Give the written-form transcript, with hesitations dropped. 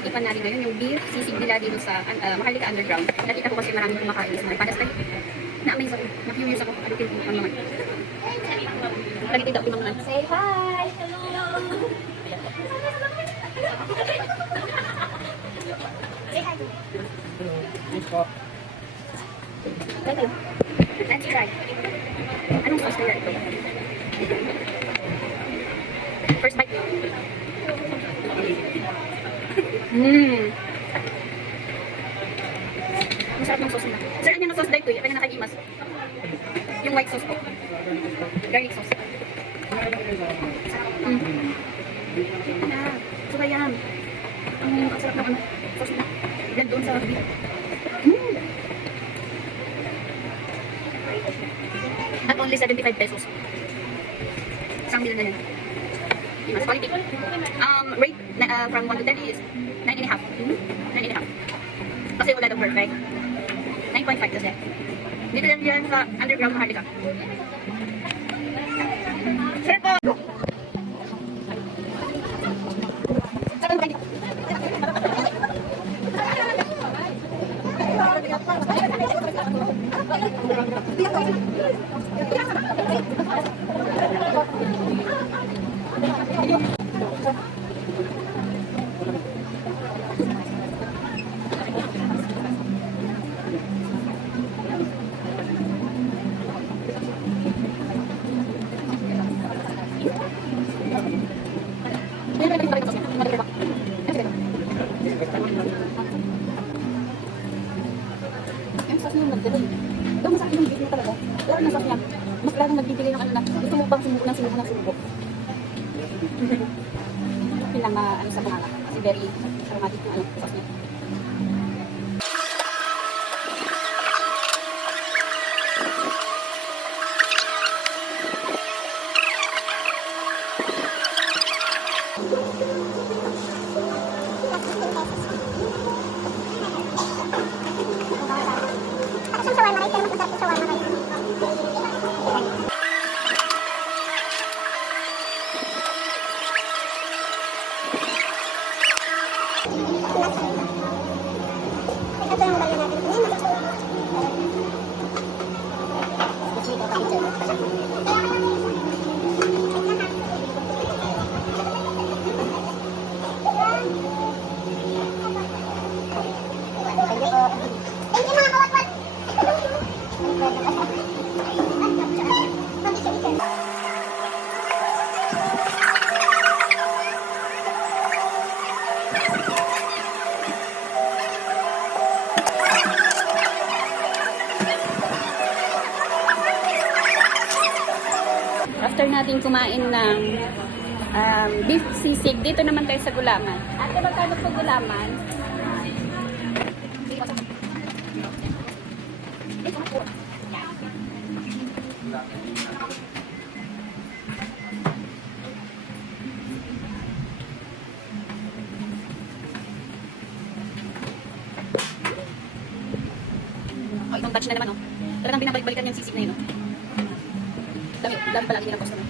titikman natin ngayon yung beef sisig nila dito sa Maharlika Underground. Nakita ko kasi maraming kumakain sa mga panas tayo. Na-amaze ako. Na-curious ako. Ano yung ang mga. Lagi tayo daw mga. Say hi! Hello! Say hi! Hello. Let's try. Anong sauce kaya ito? First bite. Masarap ng sauce nila. Sir, ano yung sauce dahil ito? Yung nakagimas. Yung white sauce po. Garlic sauce. Ito na. So, yan. Ang sarap ng sauce nila. Yan doon sa beef. At only 75 pesos. Isang meal na yan. Mas quality. Rate from 1 to 10 is 9.5. 9.5. Kasi wala daw perfect. 9.5 kasi. Dito lang yan sa Underground Maharlika. Sir po! Yung sauce niya nagdali. Daw masakit yung beef niya talaga. Laro ng sauce niya. Mas lalo nagbibigay ng ano na. Gusto mo bang sinubo ng sinubo ng sinubo? Pinang ano sa pangalan. Kasi very aromatic yung ano, sauce niya. After natin kumain ng beef sisig, dito naman tayo sa gulaman. Ate, magkano po gulaman? Oh, itong batch na naman, oh. Talagang binabalik-balikan yung sisig na yun, oh. Dami palagi nilang customer.